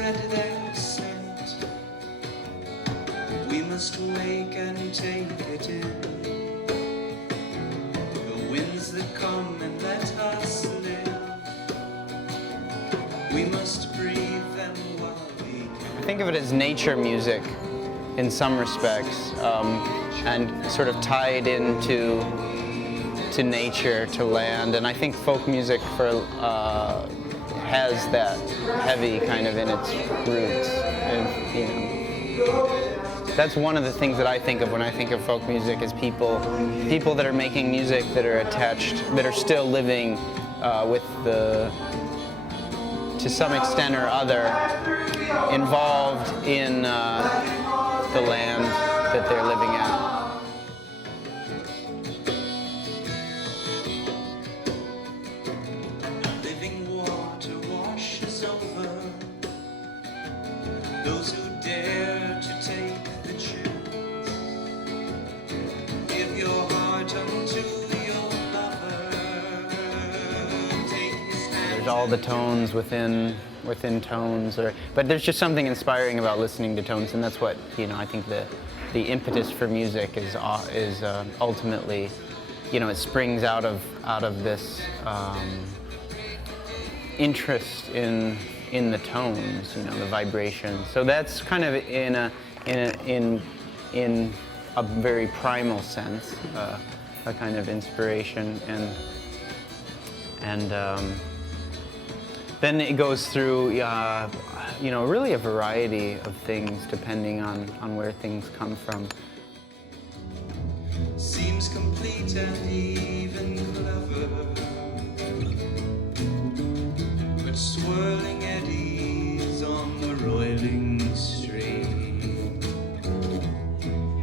spread their scent. We must wake and take it in. The winds that come and let us live. We must breathe them while we can. I think of it as nature music in some respects, and sort of tied into nature, to land. And I think folk music has that heavy kind of in its roots. And, that's one of the things that I think of when I think of folk music, is people that are making music that are attached, that are still living with to some extent or other, involved in the land that they're living in. Living water washes over those who dare to take the chance. Give your heart unto your lover. Take his hand. There's all the tones within tones, but there's just something inspiring about listening to tones, and that's what I think the impetus for music is ultimately, it springs out of this interest in the tones, the vibrations. So that's kind of in a very primal sense, a kind of inspiration, and then it goes through, really a variety of things depending on where things come from. Seems complete and even clever, but swirling eddies on the roiling stream.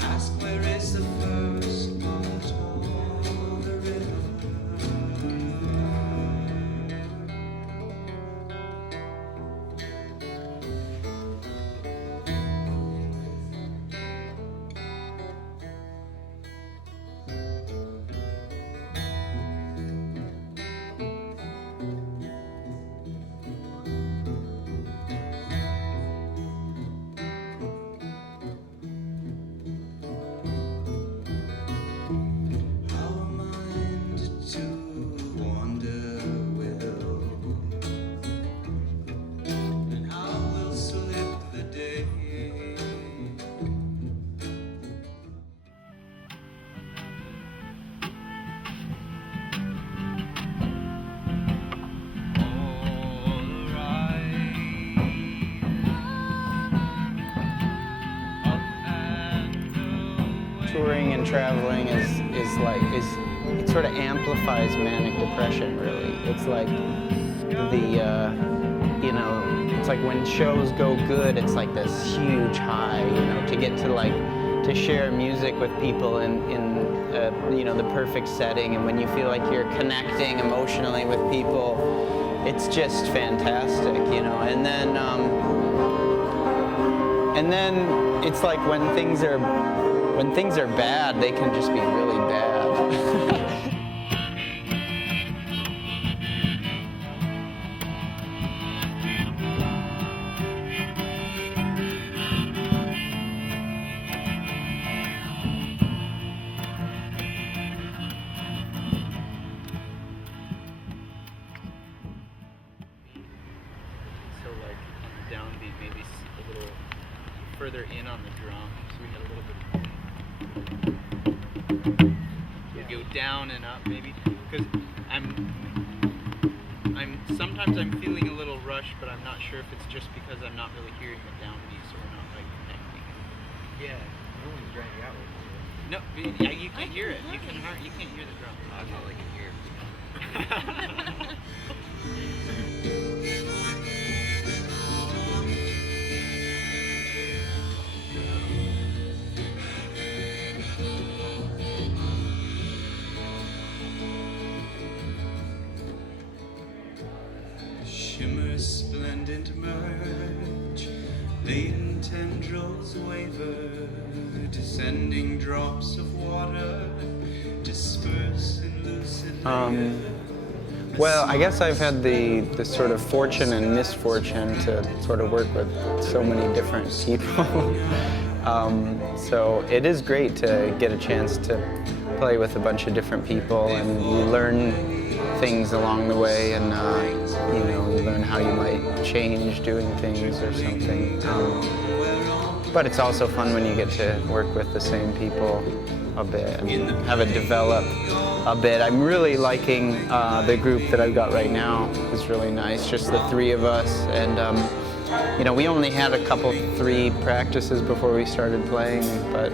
Ask where is the first part of the river. Touring and traveling it sort of amplifies manic depression, really. It's like it's like when shows go good, it's like this huge high, to get to share music with people in the perfect setting, and when you feel like you're connecting emotionally with people, it's just fantastic, and then it's like when things are bad, they can just be really bad. So like on the downbeat, maybe a little further in on the drum, so we had a little bit. We go down and up, maybe, because sometimes I'm feeling a little rushed, but I'm not sure if it's just because I'm not really hearing the downbeat, so we're not like connecting. Yeah, no one's dragging out with it. No, yeah, you can hear it. You can't hear the drum. That's all I can hear. Shimmer splendid merge, laden tendrils waver, descending drops of water disperse in lucid layers. Well, I guess I've had the sort of fortune and misfortune to sort of work with so many different people. So it is great to get a chance to play with a bunch of different people, and you learn things along the way, and you know, you learn how you might change doing things or something. But it's also fun when you get to work with the same people a bit and have it develop a bit. I'm really liking the group that I've got right now. It's really nice, just the three of us, and you know, we only had a couple, 3 practices before we started playing, but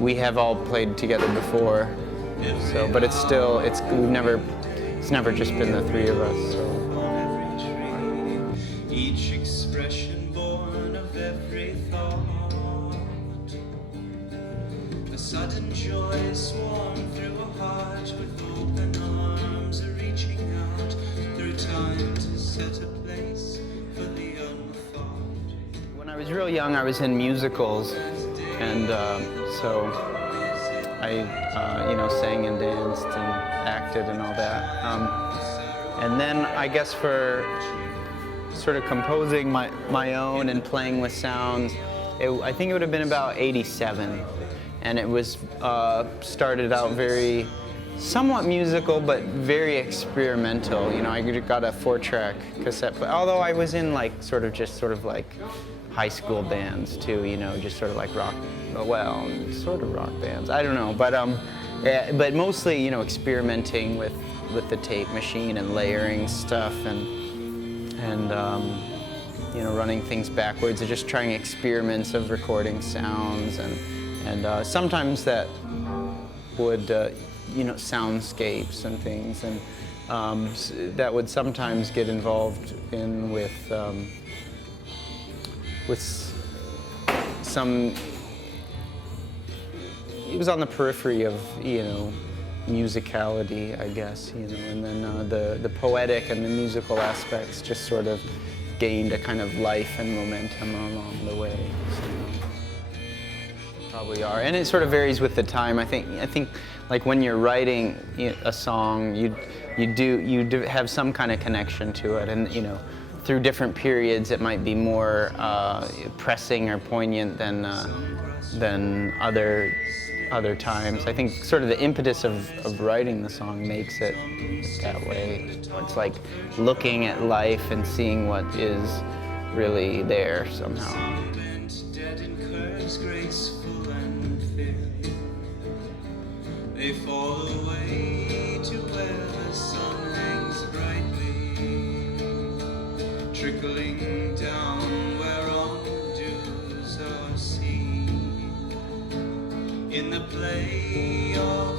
we have all played together before. So, but it's still, it's never just been the 3 of us. So. Each expression born of every thought, a sudden joy swarmed through a heart with open arms reaching out through time to set a place for the unthought. When I was real young, I was in musicals, and so I, you know, sang and danced and acted and all that. And then I guess for sort of composing my own and playing with sounds, I think it would have been about '87. And it was started out very somewhat musical, but very experimental. You know, I got a 4-track cassette, but although I was in like sort of like high school bands too, you know, just sort of like rock, well, sort of rock bands. I don't know, but mostly, you know, experimenting with the tape machine and layering stuff and you know, running things backwards and just trying experiments of recording sounds and sometimes that would, you know, soundscapes and things, and that would sometimes get involved in with some. It was on the periphery of, you know, musicality, I guess, you know, and then the poetic and the musical aspects just sort of gained a kind of life and momentum along the way. So. Probably are, and it sort of varies with the time. I think like when you're writing a song, you do have some kind of connection to it, and you know, through different periods, it might be more pressing or poignant than other times. I think sort of the impetus of writing the song makes it that way. It's like looking at life and seeing what is really there somehow. They fall away to where the sun hangs brightly, trickling down where wrongdoers are seen, in the play of